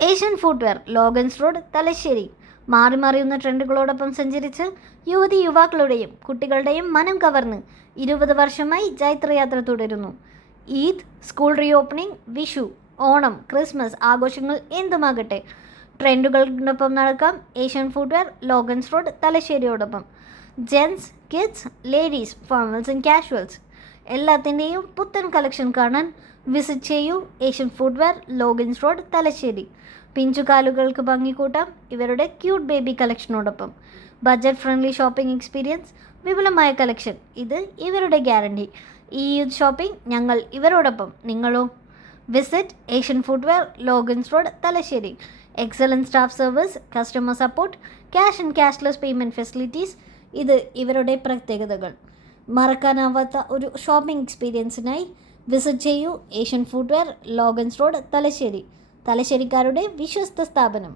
Asian footwear, Logan's road, Thalassery. മാറി മറിയുന്ന ട്രെൻഡുകളോടൊപ്പം സഞ്ചരിച്ച് യുവതി യുവാക്കളുടെയും കുട്ടികളുടെയും മനം കവർന്ന് 20 വർഷമായി ജൈത്രയാത്ര തുടരുന്നു. Eid, school reopening, Vishu, Onam, Christmas ആഘോഷങ്ങൾ എന്തുമാകട്ടെ, ട്രെൻഡുകൾക്കൊപ്പം നടക്കാം ഏഷ്യൻ ഫുട്വെയർ, ലോഗൻസ് റോഡ്, തലശ്ശേരിയോടൊപ്പം. Gents, kids, ladies, formals and casuals എല്ലാത്തിൻ്റെയും പുത്തൻ കളക്ഷൻ കാണാൻ വിസിറ്റ് ചെയ്യൂ Asian footwear, Logan's road, Thalassery. പിഞ്ചുകാലുകൾക്ക് ഭംഗിക്കൂട്ടാം ഇവരുടെ ക്യൂട്ട് ബേബി കളക്ഷനോടൊപ്പം. ബഡ്ജറ്റ് ഫ്രണ്ട്ലി ഷോപ്പിംഗ് എക്സ്പീരിയൻസ്, വിപുലമായ കളക്ഷൻ, ഇത് ഇവരുടെ ഗ്യാരണ്ടി. ഈ യൂത്ത് ഷോപ്പിംഗ് ഞങ്ങൾ ഇവരോടൊപ്പം, നിങ്ങളോ? Visit Asian footwear, Logan's road, Thalassery. Excellent staff service, customer support, cash and cashless payment facilities, ഇത് ഇവരുടെ പ്രത്യേകതകൾ. മറക്കാനാവാത്ത ഒരു ഷോപ്പിംഗ് എക്സ്പീരിയൻസിനായി വിസിറ്റ് ചെയ്യൂ Asian footwear, Logan's road, Thalassery. തലശ്ശേരിക്കാരുടെ വിശ്വസ്ത സ്ഥാപനം.